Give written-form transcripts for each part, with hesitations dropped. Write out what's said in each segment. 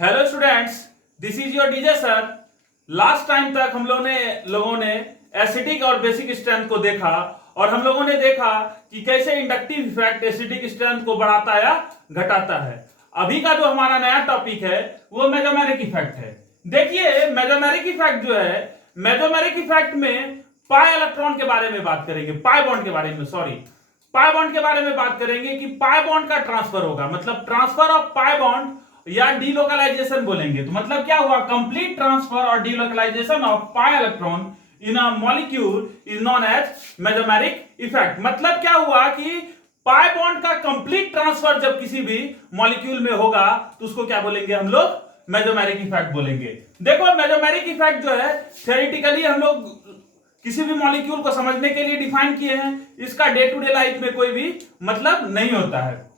Hello students, this is your DJ sir. Last time तक हम लोगों ने एसिडिक और बेसिक स्ट्रेंथ को देखा और हम लोगों ने देखा कि कैसे इंडक्टिव इफेक्ट एसिडिक स्ट्रेंथ को बढ़ाता या घटाता है। अभी का जो हमारा नया टॉपिक है वो मेसोमेरिक इफेक्ट है। देखिए, मेसोमेरिक इफेक्ट जो है, मेसोमेरिक इफेक्ट में पाई इलेक्ट्रॉन के बारे में बात करेंगे, पाई बॉन्ड के बारे में, पाई बॉन्ड के बारे में बात करेंगे कि पाई बॉन्ड का ट्रांसफर होगा, मतलब ट्रांसफर ऑफ पाई बॉन्ड या डीलोकलाइजेशन बोलेंगे। तो मतलब क्या हुआ, कंप्लीट ट्रांसफर और delocalization of pi electron in a molecule is known as mesomeric effect. मतलब क्या हुआ कि पाई बॉन्ड का कंप्लीट ट्रांसफर जब किसी भी मॉलिक्यूल में होगा तो उसको क्या बोलेंगे हम लोग, मेसोमेरिक इफेक्ट बोलेंगे। देखो, मेसोमेरिक इफेक्ट जो है थ्योरेटिकली हम लोग किसी भी मॉलिक्यूल को समझने के लिए डिफाइन किए हैं, इसका डे टू डे लाइफ में कोई भी मतलब नहीं होता है।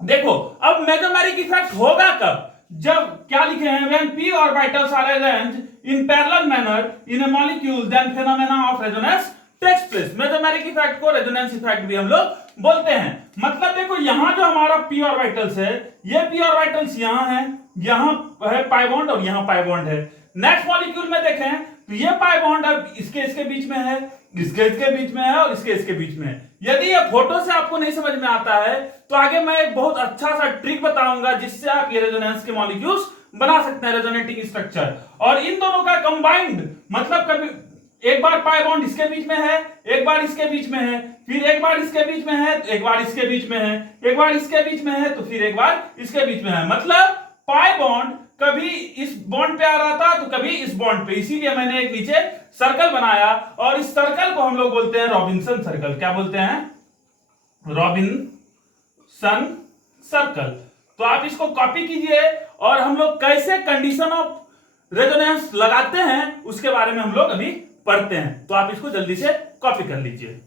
देखो, अब मेसोमेरिक इफेक्ट होगा कब, जब क्या लिखे हैं, when p orbitals are arranged in parallel manner in a molecule then phenomena of resonance takes place. Mesomeric effect को रेजोनेंस इफेक्ट भी हम लोग बोलते हैं। मतलब देखो, यहां जो हमारा p ऑर्बिटल्स है, ये p ऑर्बिटल्स यहां है, यहां है पाई बॉन्ड और यहां पाई बॉन्ड है। नेक्स्ट मॉलिक्यूल में देखें तो ये पाई बॉन्ड अब इसके बीच में है, इसके बीच में है और इसके बीच में है। यदि ये फोटो से आपको नहीं समझ में आता है तो आगे मैं एक बहुत अच्छा सा ट्रिक बताऊंगा जिससे आप ये रेजोनेंस के मॉलिक्यूल्स बना सकते हैं, रेजोनेटिंग स्ट्रक्चर। और इन दोनों का कंबाइंड मतलब कभी एक बार पाई बॉन्ड इसके बीच में है, एक बार इसके बीच में है, फिर एक बार इसके बीच में है, एक बार इसके बीच में है, एक बार इसके बीच में है, तो फिर एक बार इसके बीच में है। मतलब पाई बॉन्ड कभी इस बॉन्ड पे आ रहा था तो कभी इस बॉन्ड पे, इसीलिए मैंने एक नीचे सर्कल बनाया और इस सर्कल को हम लोग बोलते हैं रॉबिन्सन सर्कल। क्या बोलते हैं, रॉबिन्सन सर्कल। तो आप इसको कॉपी कीजिए और हम लोग कैसे कंडीशन ऑफ रेजोनेंस लगाते हैं उसके बारे में हम लोग अभी पढ़ते हैं। तो आप इसको जल्दी से कॉपी कर लीजिए।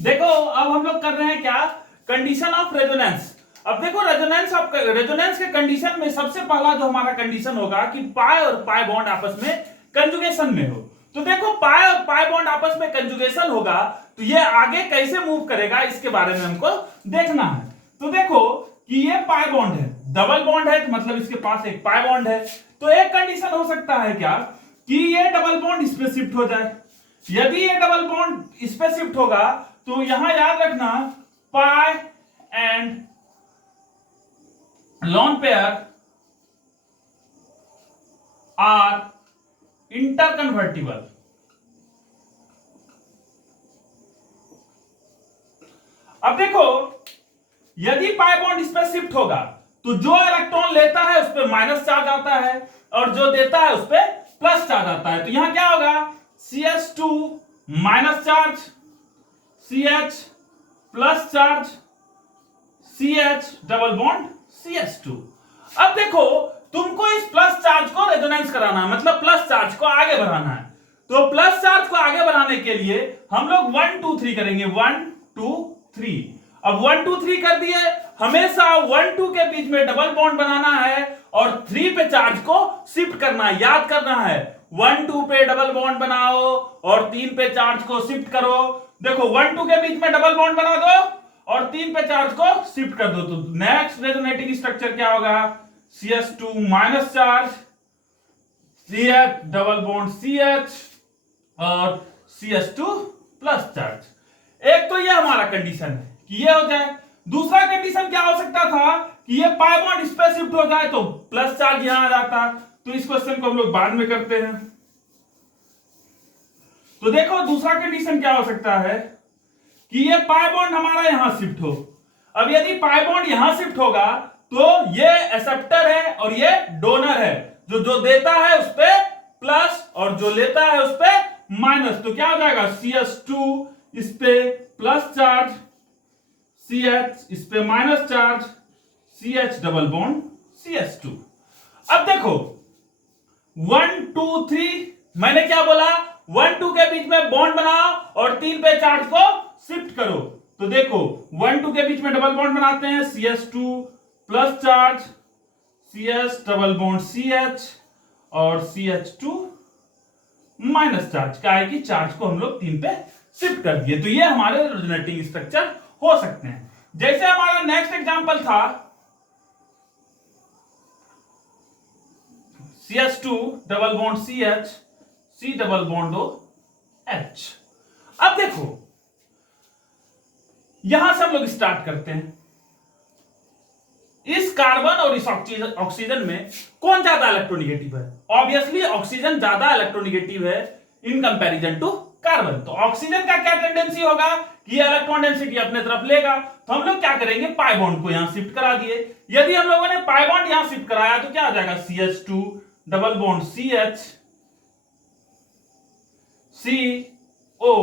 देखो, अब हम लोग कर रहे हैं क्या, कंडीशन ऑफ रेजोनेंस। अब देखो, रेजोनेंस के कंडीशन में सबसे पहला जो हमारा कंडीशन होगा कि पाई और पाई बॉन्ड आपस में कंजुगेशन में हो। तो देखो, पाई और पाई बॉन्ड आपस में कंजुगेशन होगा तो ये आगे कैसे मूव करेगा इसके बारे में हमको देखना है। तो देखो कि ये पाई बॉन्ड है, डबल बॉन्ड है, तो मतलब इसके पास एक पाई बॉन्ड है। तो एक कंडीशन हो सकता है क्या कि ये डबल बॉन्ड इस पे शिफ्ट हो जाए। यदि ये डबल बॉन्ड इस पे शिफ्ट होगा तो यहां याद रखना, पाई and lone pair are interconvertible। अब देखो, यदि पाई बॉन्ड इस पर शिफ्ट होगा तो जो इलेक्ट्रॉन लेता है उस पर माइनस चार्ज आता है और जो देता है उस पर प्लस चार्ज आता है। तो यहां क्या होगा, CH2 minus charge, CH plus charge, CH double bond CH2। अब देखो, तुमको इस प्लस चार्ज को रेजोनेंस कराना है, मतलब प्लस चार्ज को आगे बढ़ाना है। तो प्लस चार्ज को आगे बढ़ाने के लिए हम लोग 1 2 3 करेंगे, 1 2 3। अब 1 2 3 कर दिए, हमेशा 1 2 के बीच में डबल बॉन्ड बनाना है और 3 पे चार्ज को शिफ्ट करना है, याद करना है। 1 2 पे डबल बॉन्ड बनाओ और 3 पे चार्ज को शिफ्ट करो। देखो, 1 2 के बीच में डबल बॉन्ड बना दो और 3 पे चार्ज को शिफ्ट कर दो। तो नेक्स्ट रेजोनेटिंग स्ट्रक्चर क्या होगा, CH2 minus charge, CH double bond CH और CH2 प्लस चार्ज। एक तो ये हमारा कंडीशन है कि ये हो जाए। दूसरा कंडीशन क्या हो सकता था कि ये पाई बॉन्ड इस पे शिफ्ट हो जाए तो प्लस चार्ज यहां आ जाता। तो इस क्वेश्चन को हम लोग बाद में करते हैं। तो देखो, दूसरा कंडीशन क्या हो सकता है कि ये पाई बॉन्ड हमारा यहां शिफ्ट हो। अब यदि पाई बॉन्ड यहां शिफ्ट होगा तो ये एक्सेप्टर है और ये डोनर है। जो देता है उस पे प्लस और जो लेता है उस पे माइनस। तो क्या हो जाएगा, CH2 इस पे प्लस चार्ज, CH इस पे minus charge, CH double bond CH2। अब देखो, 1 2 3 मैंने क्या बोला, 1 2 के बीच में बॉन्ड बनाओ और 3 पे चार्ज को शिफ्ट करो। तो देखो, 1 2 के बीच में डबल बॉन्ड बनाते हैं, CH2 plus charge, CH double bond CH और CH2 माइनस चार्ज। क्या है कि चार्ज को हम लोग 3 पे शिफ्ट कर दिए। तो ये हमारे रेजोनेटिंग स्ट्रक्चर हो सकते हैं। जैसे हमारा नेक्स्ट एग्जांपल था CH2 double bond CH, C double bond OH। अब देखो यहां से हम लोग स्टार्ट करते हैं। इस कार्बन और इस ऑक्सीजन में कौन ज्यादा इलेक्ट्रोनिगेटिव है? ऑब्वियसली ऑक्सीजन ज्यादा इलेक्ट्रोनिगेटिव है इन कंपैरिजन टू कार्बन। तो ऑक्सीजन का क्या टेंडेंसी होगा कि ये इलेक्ट्रॉन डेंसिटी अपने तरफ लेगा, तो हम लोग क्या करेंगे, पाई बॉन्ड को यहां शिफ्ट करा दिए। यदि हम लोगों ने पाई बॉन्ड यहां शिफ्ट कराया तो क्या हो जाएगा, CH2 double bond CH, CO।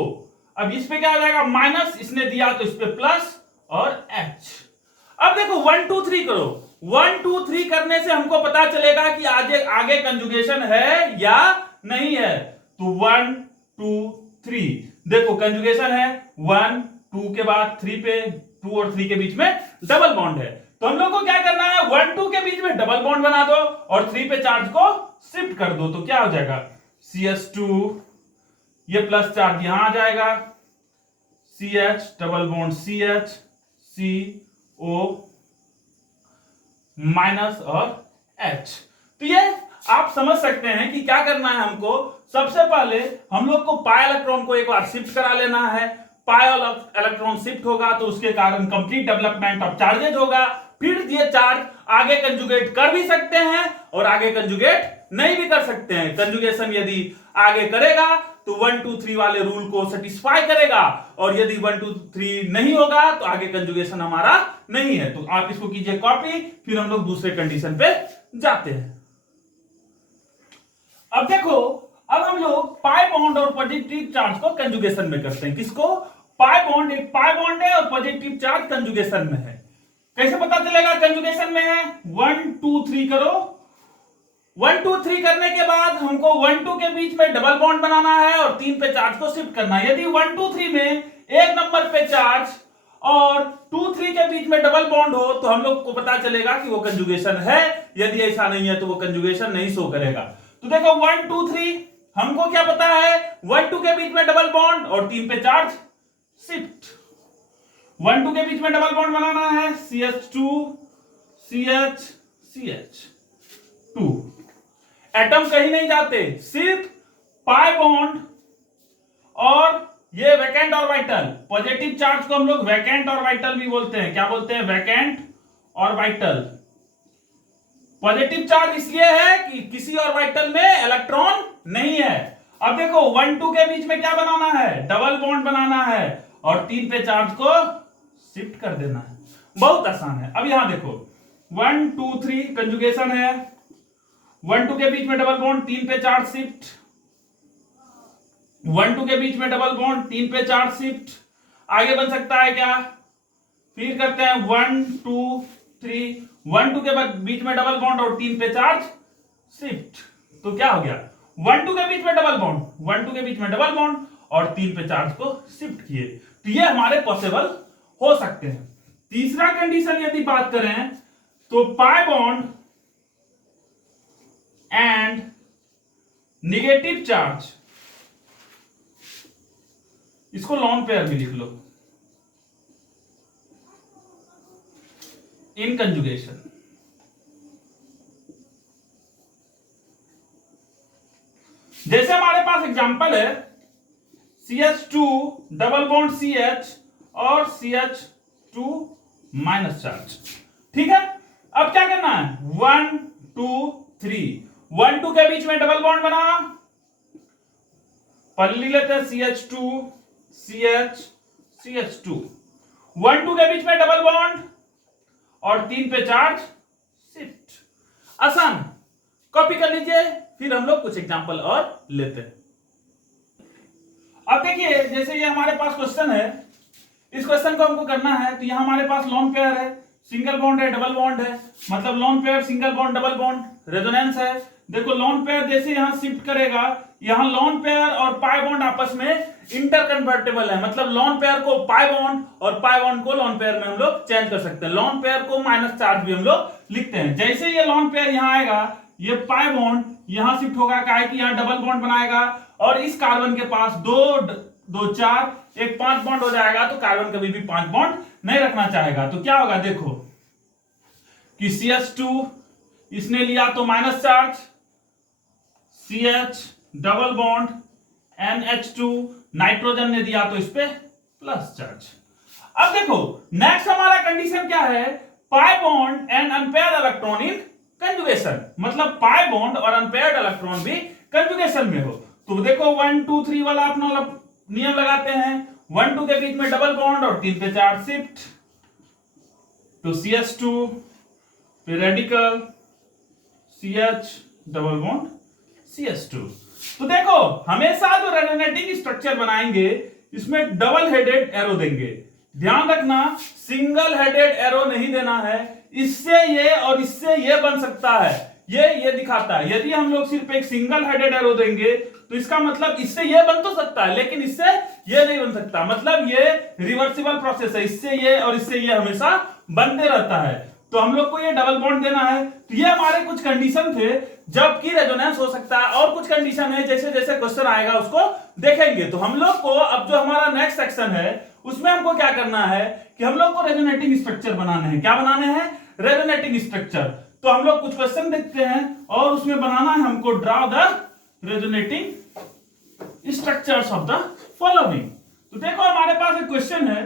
अब इस पे क्या हो जाएगा, माइनस, इसने दिया तो इस पे प्लस और H। अब देखो 1 2 3 करो, 1 2 3 करने से हमको पता चलेगा कि आगे कंजुगेशन है या नहीं है। तो 1 2 3 देखो कंजुगेशन है, 1 2 के बाद 3 पे, 2 और 3 के बीच में डबल बॉन्ड है। तो हम लोग को क्या करना है, 1 2 के बीच में डबल बॉन्ड बना दो और 3 पे चार्ज को शिफ्ट कर दो। तो क्या हो जाएगा, CH2, ये प्लस चार्ज यहां आ जाएगा, CH double bond CH, CO minus और H। तो ये आप समझ सकते हैं कि क्या करना है हमको। सबसे पहले हम लोग को पाई इलेक्ट्रॉन को एक बार शिफ्ट करा लेना है। पाई इलेक्ट्रॉन शिफ्ट होगा तो उसके कारण कंप्लीट डेवलपमेंट ऑफ चार्जेज होगा। फिर ये चार्ज आगे कंजुगेट कर भी सकते हैं और आगे कंजुगेट नहीं भी कर सकते हैं। कंजुगेशन यदि आगे करेगा तो 1 2 3 वाले रूल को सेटिस्फाई करेगा, और यदि 1 2 3 नहीं होगा तो आगे कंजुगेशन हमारा नहीं है। तो आप इसको कीजिए कॉपी, फिर हम लोग दूसरे कंडीशन पे जाते हैं। अब देखो, अब हम लोग पाई बॉन्ड और पॉजिटिव चार्ज को कंजुगेशन में करते हैं। किसको, पाई बॉन्ड, एक पाई बॉन्ड है और पॉजिटिव चार्ज कंजुगेशन में है। कैसे पता चलेगा कंजुगेशन में है, 1 2 3 करो। 1 2 3 करने के बाद हमको 1 2 के बीच में डबल बॉन्ड बनाना है और 3 पे चार्ज को शिफ्ट करना है। यदि 1 2 3 में एक नंबर पे चार्ज और 2 3 के बीच में डबल बॉन्ड हो तो हम लोग को पता चलेगा कि वो कंजुगेशन है। यदि ऐसा नहीं है तो वो कंजुगेशन नहीं शो करेगा। तो देखो 1 2 3 हमको क्या पता है, 1 2 के बीच में डबल बॉन्ड और 3 पे चार्ज शिफ्ट। 1 2 के बीच में डबल बॉन्ड बनाना है, CH2 CH CH2। एटम कहीं नहीं जाते, सिर्फ पाई बॉन्ड और ये वैकेंट ऑर्बिटल। पॉजिटिव चार्ज को हम लोग वैकेंट ऑर्बिटल भी बोलते हैं। क्या बोलते हैं, वैकेंट ऑर्बिटल। पॉजिटिव चार्ज इसलिए है कि किसी ऑर्बिटल में इलेक्ट्रॉन नहीं है। अब देखो 1 2 के बीच में क्या बनाना है, डबल बॉन्ड बनाना है और 3 पे चार्ज को शिफ्ट कर देना है। बहुत आसान है। अब यहां देखो 1 2 3 कंजुगेशन है, 1 2 के बीच में डबल बॉन्ड, 3 पे चार्ज शिफ्ट। 1 2 के बीच में डबल बॉन्ड, 3 पे चार्ज शिफ्ट। आगे बन सकता है क्या, फिर करते हैं 1 2 3, 1 2 के बीच में डबल बॉन्ड और 3 पे चार्ज शिफ्ट। तो क्या हो गया, 1 2 के बीच में डबल बॉन्ड, 1 2 के बीच में डबल बॉन्ड और 3 पे चार्ज को शिफ्ट किए। तो ये हमारे पॉसिबल हो सकते हैं। तीसरा कंडीशन यदि बात करें तो pi bond and negative charge, इसको लॉन पेयर भी लिख लो, इन कंजुगेशन। जैसे हमारे पास एग्जांपल है CH2 डबल बॉन्ड CH और CH2 माइनस चार्ज। ठीक है, अब क्या करना है, 1 2 3, 1 2 के बीच में डबल बॉन्ड बना, पहले लिख लेते हैं CH2 CH CH2। 1 2 के बीच में डबल बॉन्ड और 3 पे चार्ज शिफ्ट। आसान, कॉपी कर लीजिए, फिर हम लोग कुछ एग्जांपल और लेते हैं। अब देखिए, जैसे ये हमारे पास क्वेश्चन है, इस क्वेश्चन को हमको करना है। तो यहां हमारे पास लॉन पेयर है, सिंगल बॉन्ड है, डबल बॉन्ड है, मतलब lone pair single bond double bond, resonance है। देखो लॉन पेयर जैसे यहां शिफ्ट करेगा, यहां लॉन पेयर और पाई बॉन्ड आपस में इंटरकन्वर्टेबल है, मतलब लॉन पेयर को पाई बॉन्ड और पाई बॉन्ड को लॉन पेयर में हम लोग चेंज कर सकते हैं। लॉन पेयर को माइनस चार्ज भी हम लोग लिखते हैं। जैसे ये लॉन पेयर यहां आएगा, ये पाई बॉन्ड यहां शिफ्ट होगा, क्या है कि यहां डबल बॉन्ड बनाएगा और इस कार्बन के पास 2 2 4 एक 5 बॉन्ड हो जाएगा। तो कार्बन कभी भी 5 बॉन्ड नहीं रखना चाहेगा। तो क्या होगा, देखो कि CH2 इसने लिया तो minus charge, CH double bond NH2, nitrogen ने दिया तो इस पे प्लस चार्ज। अब देखो नेक्स्ट हमारा कंडीशन क्या है, pi bond and unpaired electron in conjugation, मतलब पाई बॉन्ड और अनपेयर्ड इलेक्ट्रॉन भी कंजुगेशन में हो। तो देखो 1 2 3 वाला अपना नियम लगाते हैं, 1 2 के बीच में डबल बॉन्ड और 3 पे चार्ज शिफ्ट तो CH2 फिर radical CH double bond CH2। तो देखो हमेशा जो रेजोनेटिंग स्ट्रक्चर बनाएंगे इसमें डबल हेडेड एरो देंगे। ध्यान रखना सिंगल हेडेड एरो नहीं देना है, इससे ये और इससे ये बन सकता है, ये दिखाता है। यदि हम लोग सिर्फ एक सिंगल हेडेड एरो देंगे तो इसका मतलब इससे ये बन तो सकता है लेकिन इससे ये नहीं बन सकता, मतलब ये रिवर्सिबल प्रोसेस है, इससे ये और इससे ये हमेशा बनते रहता है। तो हम लोग को ये डबल बॉन्ड देना है। तो ये हमारे कुछ कंडीशन थे जबकि रेजोनेंस हो सकता है, और कुछ कंडीशन है जैसे जैसे क्वेश्चन आएगा उसको देखेंगे। तो हम लोग को अब जो हमारा नेक्स्ट सेक्शन है उसमें हमको क्या करना है कि हम लोग को रेजोनेटिंग स्ट्रक्चर बनाने हैं। क्या बनाने हैं? Resonating structure. तो हम लोग कुछ क्वेश्चन देखते हैं और उसमें बनाना है हमको draw the resonating structures of the following. तो देखो हमारे पास एक क्वेश्चन है,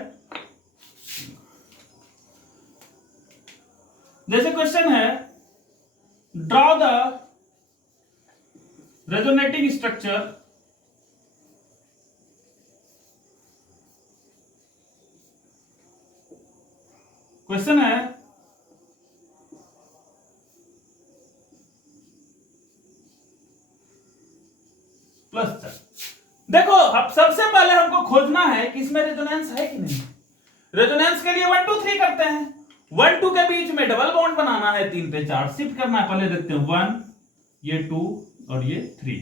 जैसे क्वेश्चन है draw the resonating structure question है प्लस चार्ज। देखो अब सबसे पहले हमको खोजना है कि इसमें रेजोनेंस है कि नहीं। रेजोनेंस के लिए 1 2 3 करते हैं। 1 2 के बीच में डबल बॉन्ड बनाना है, 3 पे चार्ज शिफ्ट करना है। पहले देखते हैं 1, ये 2 और ये 3,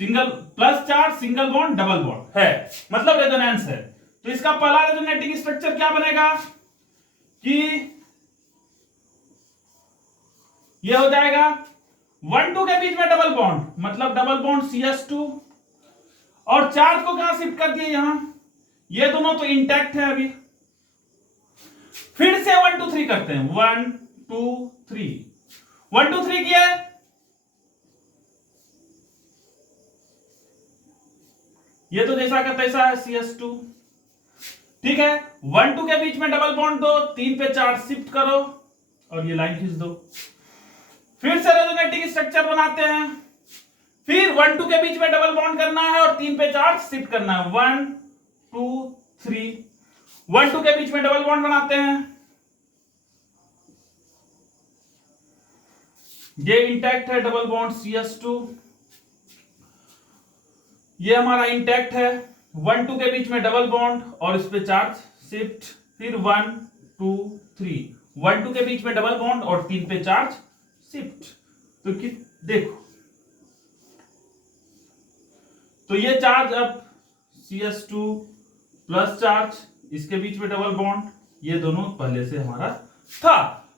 single plus charge single bond double bond है, मतलब रेजोनेंस है। तो इसका पहला रेजोनेटिंग स्ट्रक्चर क्या बनेगा कि ये हो जाएगा 1 2 के बीच में डबल बॉन्ड, मतलब डबल बॉन्ड CH2 और चार्ज को कहां शिफ्ट कर दिए यहां, ये दोनों तो इंटैक्ट है अभी। फिर से 1 2 3 करते हैं, 1 2 3 1 2 3 किया, ये तो जैसा का तैसा है CH2, ठीक है। 1 2 के बीच में डबल बॉन्ड दो, 3 पे चार्ज शिफ्ट करो और ये लाइन खींच दो। फिर से रेजोनेटिंग स्ट्रक्चर बनाते हैं, फिर 1 2 के बीच में डबल बॉन्ड करना है और 3 पे चार्ज शिफ्ट करना है। 1 2 3 1 2 के बीच में डबल बॉन्ड बनाते हैं, ये इंटैक्ट है डबल बॉन्ड CH2, ये हमारा इंटैक्ट है। 1 2 के बीच में डबल बॉन्ड और इस पे चार्ज शिफ्ट, फिर 1 2 3 1 2 के बीच में डबल बॉन्ड और 3 पे चार्ज शिफ्ट। तो देखो तो ये चार्ज अब CH2 प्लस चार्ज, इसके बीच में डबल बॉन्ड, ये दोनों पहले से हमारा था।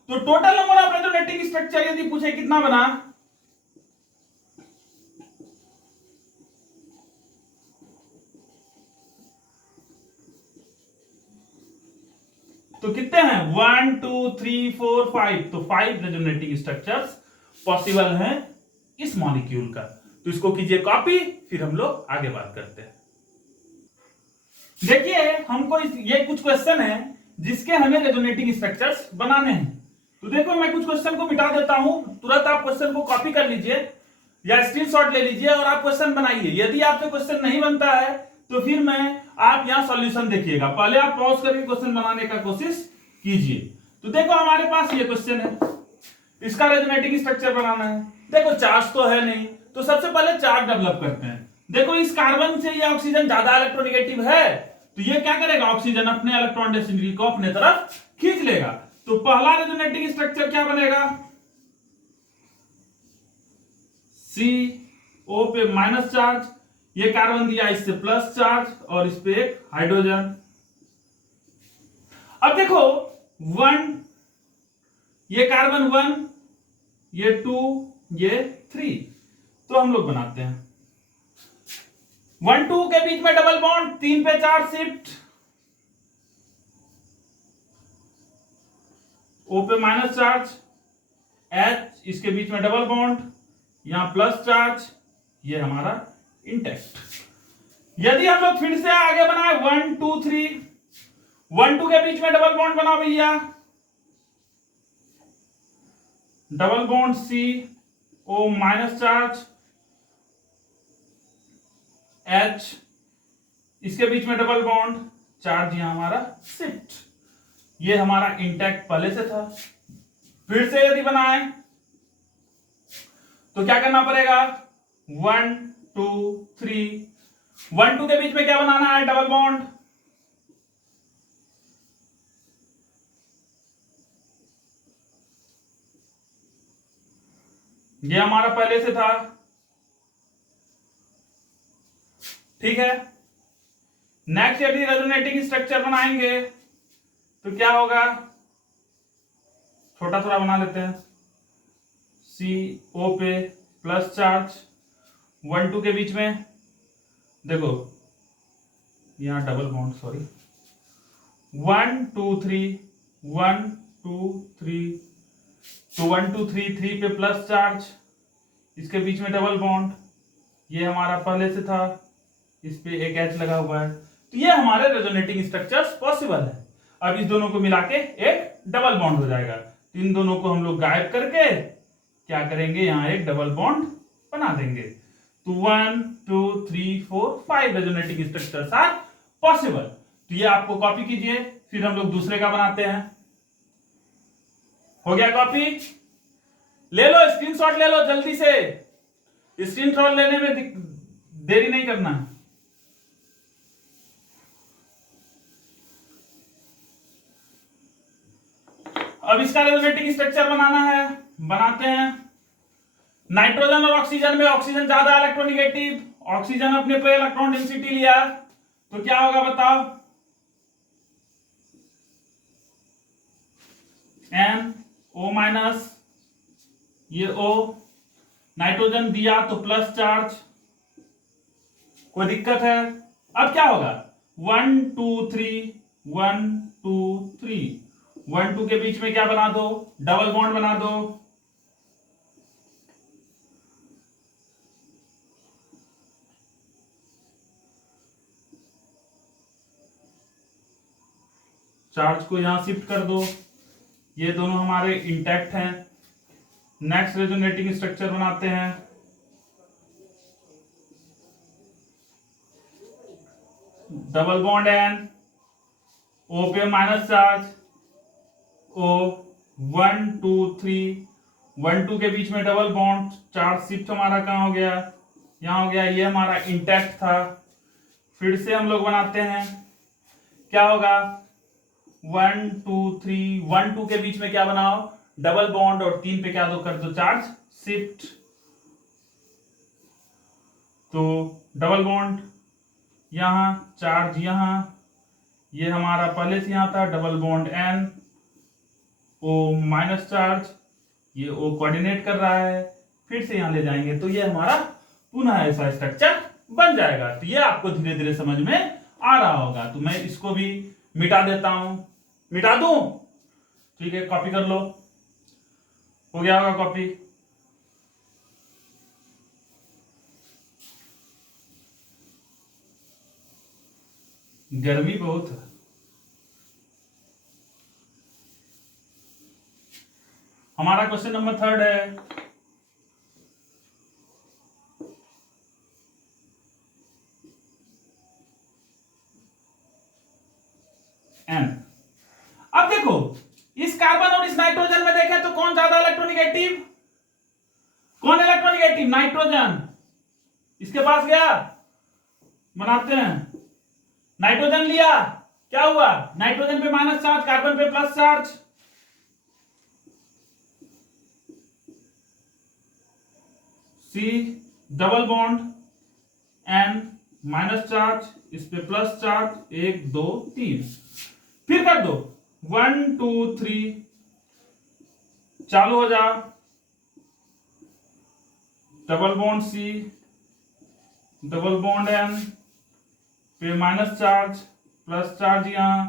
तो total number of resonating structure यदि पूछे कितना बना, तो कितने हैं 1 2 3 4 5, तो 5 रेजोनेटिंग स्ट्रक्चर्स पॉसिबल हैं इस मॉलिक्यूल का। तो इसको कीजिए कॉपी, फिर हम लोग आगे बात करते हैं। देखिए हमको ये कुछ क्वेश्चन है जिसके हमें रेजोनेटिंग स्ट्रक्चर्स बनाने हैं। तो देखो मैं कुछ क्वेश्चन को मिटा देता हूं, तुरंत आप क्वेश्चन को कॉपी कर लीजिए या स्क्रीनशॉट ले लीजिए और आप क्वेश्चन बनाइए। यदि आपसे क्वेश्चन नहीं बनता है तो फिर मैं आप यहां सॉल्यूशन देखिएगा, पहले आप पॉज करके क्वेश्चन बनाने का कोशिश कीजिए। तो देखो हमारे पास ये क्वेश्चन है, इसका रेजोनेटिंग स्ट्रक्चर बनाना है। देखो चार्ज तो है नहीं, तो सबसे पहले चार्ज डेवलप करते हैं। देखो इस कार्बन से ये ऑक्सीजन ज्यादा इलेक्ट्रोनेगेटिव है, तो ये क्या करेगा, ऑक्सीजन अपने इलेक्ट्रॉन डेंसिटी को अपने तरफ खींच लेगा। तो पहला रेजोनेटिंग स्ट्रक्चर क्या बनेगा, CO पे माइनस चार्ज, ये कार्बन दिया इससे प्लस चार्ज और इस पे एक हाइड्रोजन। अब देखो 1, ये कार्बन 1, ये 2, ये 3, तो हम लोग बनाते हैं 1 2 के बीच में डबल बॉन्ड, 3 पे चार्ज शिफ्ट, O पे माइनस चार्ज, H इसके बीच में डबल बॉन्ड, यहां प्लस चार्ज, ये हमारा इंटैक्ट। यदि हम लोग फिर से आगे बनाए 1 2 3, 1 2 के बीच में डबल बॉन्ड बनाओ भैया, double bond C O minus charge H, इसके बीच में डबल बॉन्ड, चार्ज यहां हमारा शिफ्ट। ये हमारा इंटैक्ट पहले से था। फिर से यदि बनाए तो क्या करना पड़ेगा, 1 2 3, 1 2 के बीच में क्या बनाना है, डबल बॉन्ड, ये हमारा पहले से था, ठीक है। नेक्स्ट यदि रेजोनेटिंग स्ट्रक्चर बनाएंगे तो क्या होगा, छोटा थोड़ा बना लेते हैं, सी ओ पे प्लस चार्ज, 1 2 के बीच में देखो यहां डबल बॉन्ड, सॉरी, 1 2 3, 1 2 3, तो 1 2 3 3 पे प्लस चार्ज, इसके बीच में डबल बॉन्ड, ये हमारा पहले से था, इस पे एक एच लगा हुआ है। तो ये हमारे रेजोनेटिंग स्ट्रक्चर्स पॉसिबल है। अब इस दोनों को मिला के एक डबल बॉन्ड हो जाएगा। तो इन दोनों को हम लोग गायब करके क्या करेंगे, यहां एक डबल बॉन्ड बना देंगे। तो 1 2 3 4 5 रेजोनेटिंग स्ट्रक्चर्स आर पॉसिबल। तो ये आपको कॉपी कीजिए, फिर हम लोग दूसरे का बनाते हैं। हो गया कॉपी, ले लो स्क्रीनशॉट, ले लो जल्दी से, स्क्रीनशॉट लेने में देरी नहीं करना। अब इसका रेजोनेटिंग स्ट्रक्चर बनाना है, बनाते हैं। नाइट्रोजन और ऑक्सीजन में ऑक्सीजन ज्यादा इलेक्ट्रोनेगेटिव, ऑक्सीजन अपने पे इलेक्ट्रॉन डेंसिटी लिया, तो क्या होगा बताओ, एन ओ माइनस, ये ओ, नाइट्रोजन दिया तो प्लस चार्ज, कोई दिक्कत है। अब क्या होगा, 1 2 3, 1 2 3, 1 2 के बीच में क्या बना दो, डबल बॉन्ड बना दो, चार्ज को यहां शिफ्ट कर दो, ये दोनों हमारे इंटैक्ट हैं। नेक्स्ट रेजोनेटिंग स्ट्रक्चर बनाते हैं, डबल बॉन्ड एन, ओ पे माइनस चार्ज, ओ, 1 2 3, 1 2 के बीच में डबल बॉन्ड, चार्ज शिफ्ट हमारा कहां हो गया, यहां हो गया, ये हमारा इंटैक्ट था। फिर से हम लोग बनाते हैं, क्या होगा, 1 2 3, 1 2 के बीच में क्या बनाओ, डबल बॉन्ड, और 3 पे क्या दो, कर दो चार्ज शिफ्ट, तो डबल बॉन्ड यहां, चार्ज यहां, ये हमारा पहले से यहां था, double bond N, O minus charge, ये ओ कोऑर्डिनेट कर रहा है, फिर से यहां ले जाएंगे तो ये हमारा पुनः ऐसा स्ट्रक्चर बन जाएगा। तो ये आपको धीरे धीरे समझ में आ रहा होगा। तो मैं इसको भी मिटा देता हूं, मिटा दूं, ठीक है, कॉपी कर लो, हो गया होगा कॉपी। गर्मी बहुत है। हमारा क्वेश्चन नंबर 3 है, एन। अब देखो इस कार्बन और इस नाइट्रोजन में देखें तो कौन ज्यादा इलेक्ट्रोनेगेटिव, कौन इलेक्ट्रोनेगेटिव, नाइट्रोजन, इसके पास गया, बनाते हैं, नाइट्रोजन लिया, क्या हुआ, नाइट्रोजन पे माइनस चार्ज, कार्बन पे plus charge, C double bond N minus charge, इस पे प्लस चार्ज, 1 2 3, फिर कर दो 1 2 3, चालू हो जा, double bond C, double bond N पे माइनस चार्ज, प्लस चार्ज यहां,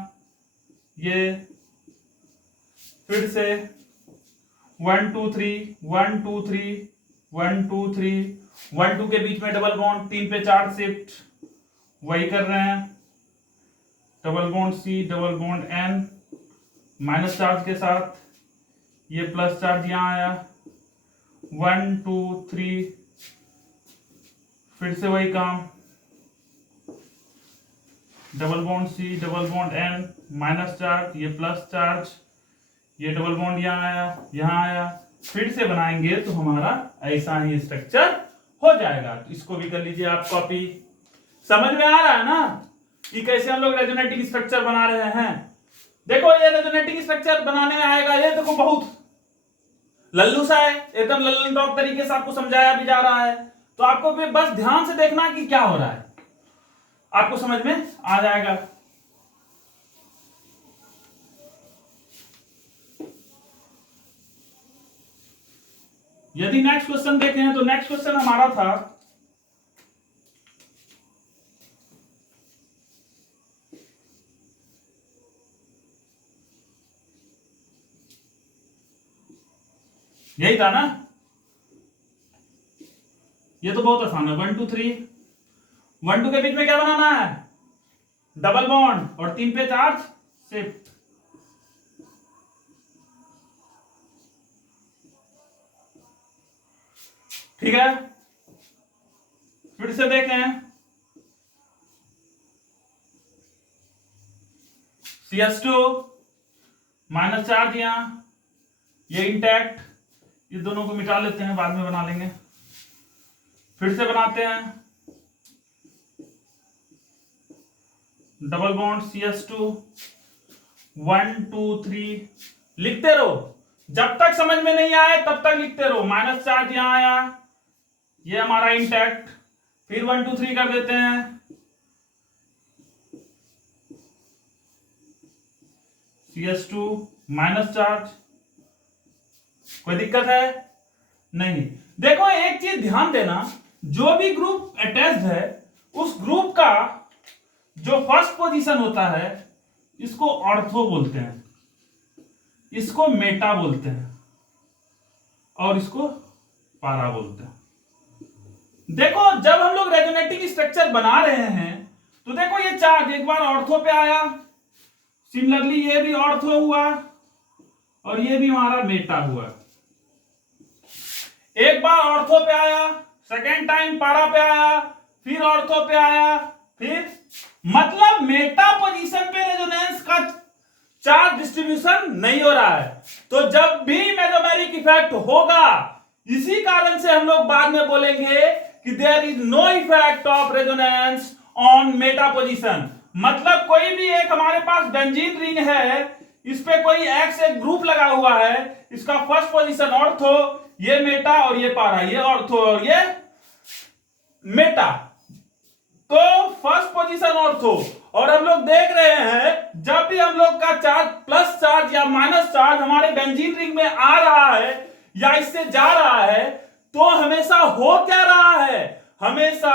ये फिर से 1 2 3, 1 2 3, 1 2 3, 1 2 के बीच में डबल बॉन्ड, 3 पे चार्ज शिफ्ट वही कर रहे हैं, double bond C double bond N minus charge के साथ, ये प्लस चार्ज यहाँ आया, 1 2 3, फिर से वही काम, double bond C double bond N minus charge, ये प्लस चार्ज, ये डबल बॉन्ड यहाँ आया, फिर से बनाएंगे तो हमारा ऐसा ही स्ट्रक्चर हो जाएगा। तो इसको भी कर लीजिए आप कॉपी। समझ में आ रहा है ना कि कैसे हम लोग रेजोनेटिंग स्ट्रक्चर बना रहे हैं। देखो ये रेजोनेटिंग स्ट्रक्चर बनाने में आएगा, ये देखो बहुत लल्लू सा है, एकदम लल्लन टॉप तरीके से आपको समझाया भी जा रहा है। तो आपको भी बस ध्यान से देखना कि क्या हो रहा है, आपको समझ में आ जाएगा। यदि नेक्स्ट क्वेश्चन देखें तो नेक्स्ट क्वेश्चन हमारा था यही था ना, ये तो बहुत आसान है। 1 2 3, 1 2 के बीच में क्या बनाना है, डबल बॉन्ड, और 3 पे चार्ज शिफ्ट। ठीक है, फिर से देखें, CS2 माइनस चार्ज यहां, ये इंटैक्ट, ये दोनों को मिटा लेते हैं, बाद में बना लेंगे। फिर से बनाते हैं, डबल बॉन्ड CS2, 1 2 3, लिखते रहो जब तक समझ में नहीं आए तब तक लिखते रहो। माइनस चार्ज यहां आया, ये हमारा इंटैक्ट, फिर 1 2 3 कर देते हैं, CS2 माइनस चार्ज। कोई दिक्कत है नहीं। देखो एक चीज ध्यान देना, जो भी ग्रुप अटैच्ड है उस ग्रुप का जो फर्स्ट पोजीशन होता है इसको ऑर्थो बोलते हैं, इसको मेटा बोलते हैं, और इसको पारा बोलते हैं। देखो जब हम लोग रेजोनेटिंग स्ट्रक्चर बना रहे हैं तो देखो ये चार्ज एक बार ऑर्थो पे आया, सिमिलरली ये भी ऑर्थो हुआ, और ये भी हमारा मेटा हुआ। एक बार ऑर्थो पे आया, सेकेंड टाइम पारा पे आया, फिर ऑर्थो पे आया, फिर मतलब मेटा पोजीशन पे रेजोनेंस का चार्ज डिस्ट्रीब्यूशन नहीं हो रहा है। तो जब भी मेसोमेरिक इफेक्ट होगा, इसी कारण से हम लोग बाद में बोलेंगे कि there is no effect of resonance on meta position. मतलब कोई भी एक हमारे पास बेंजीन रिंग है, इस पे कोई एक्स एक ग्रुप लगा हुआ है, इसका फर्स्ट पोजीशन ऑर्थो, ये मेटा और ये पारा, ये ऑर्थो और ये मेटा, तो फर्स्ट पोजीशन ऑर्थो। और हम लोग देख रहे हैं जब भी हम लोग का चार्ज प्लस चार्ज या माइनस चार्ज हमारे बेंजीन रिंग में आ रहा है या इससे जा रहा है, तो हमेशा हो क्या रहा है, हमेशा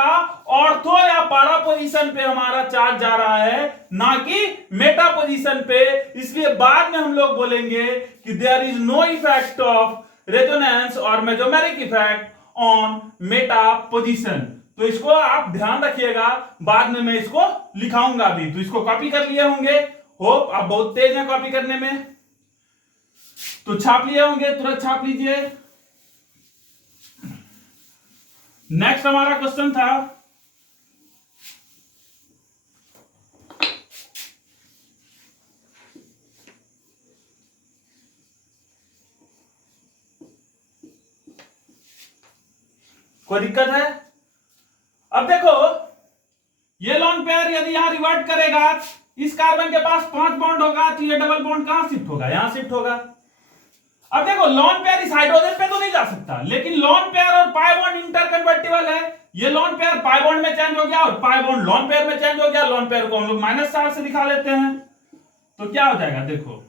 ऑर्थो या पारा पोजीशन पे हमारा चार्ज जा रहा है, ना कि मेटा पोजीशन पे। इसलिए बाद में हम लोग बोलेंगे कि there is no effect of resonance और mesomeric effect on meta position. तो इसको आप ध्यान रखिएगा, बाद में मैं इसको लिखाऊंगा भी। तो इसको कॉपी कर लिए होंगे, होप आप बहुत तेज हैं कॉपी करने में, तो छाप लिए होंगे, तुरंत छाप लीजिए। नेक्स्ट हमारा क्वेश्चन था कोई दिक्कत है? अब देखो ये लोन पेयर यदि यहां रिवर्ट करेगा, इस कार्बन के पास 5 बॉन्ड होगा, तो ये डबल बॉन्ड कहां शिफ्ट होगा, यहां शिफ्ट होगा। अब देखो लोन पेयर इस हाइड्रोजन पे तो नहीं जा सकता, लेकिन लोन पेयर और पाई बॉन्ड इंटरकन्वर्टिबल है। ये लोन पेयर पाई बॉन्ड में चेंज हो गया और पाई बॉन्ड लोन पेयर में चेंज हो गया। लोन पेयर को हम लोग माइनस चार्ज से दिखा लेते हैं, तो क्या हो जाएगा, देखो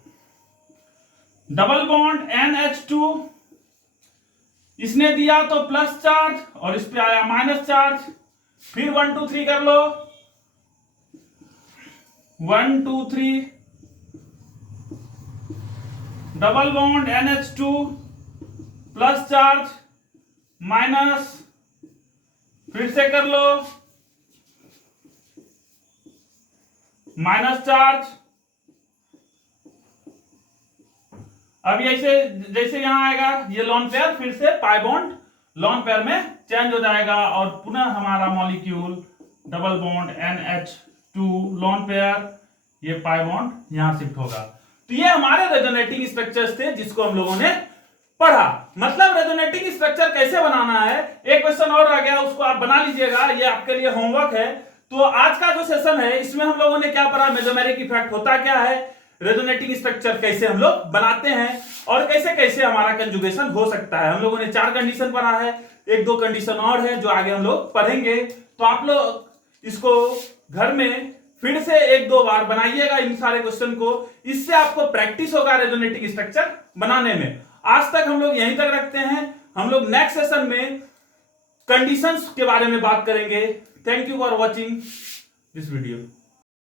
डबल बॉन्ड NH2, इसने दिया तो प्लस चार्ज और इस पे आया माइनस चार्ज। फिर 1 2 3 कर लो, 1 2 3, double bond NH2 plus charge minus, फिर से कर लो, माइनस चार्ज। अब ऐसे जैसे यहां आएगा ये लोन पेयर, फिर से पाई बॉन्ड लोन पेयर में चेंज हो जाएगा और पुनः हमारा molecule double bond NH2 lone pair, ये पाई बॉन्ड यहां शिफ्ट होगा। तो ये हमारे रेजोनेटिंग स्ट्रक्चर्स थे जिसको हम लोगों ने पढ़ा। मतलब रेजोनेटिंग स्ट्रक्चर कैसे बनाना है, एक क्वेश्चन और आ गया, उसको आप बना लीजिएगा, ये आपके लिए होमवर्क है। तो आज का जो सेशन है इसमें हम लोगों ने क्या पढ़ा, मेसोमेरिक इफेक्ट होता क्या है, रेजोनेटिंग स्ट्रक्चर कैसे हम लोग बनाते हैं और कैसे कैसे हमारा कंजुगेशन हो सकता है। हम लोगों ने 4 कंडीशन पढ़ा है, 1-2 कंडीशन और है जो आगे हम लोग पढ़ेंगे। तो आप लोग इसको घर में फिर से 1-2 बार बनाइएगा इन सारे क्वेश्चन को, इससे आपको प्रैक्टिस होगा रेजोनेटिंग स्ट्रक्चर बनाने में। आज तक हम लोग यहीं तक रखते हैं, हम लोग नेक्स्ट सेशन में कंडीशंस के बारे में बात करेंगे। Thank you for watching this video.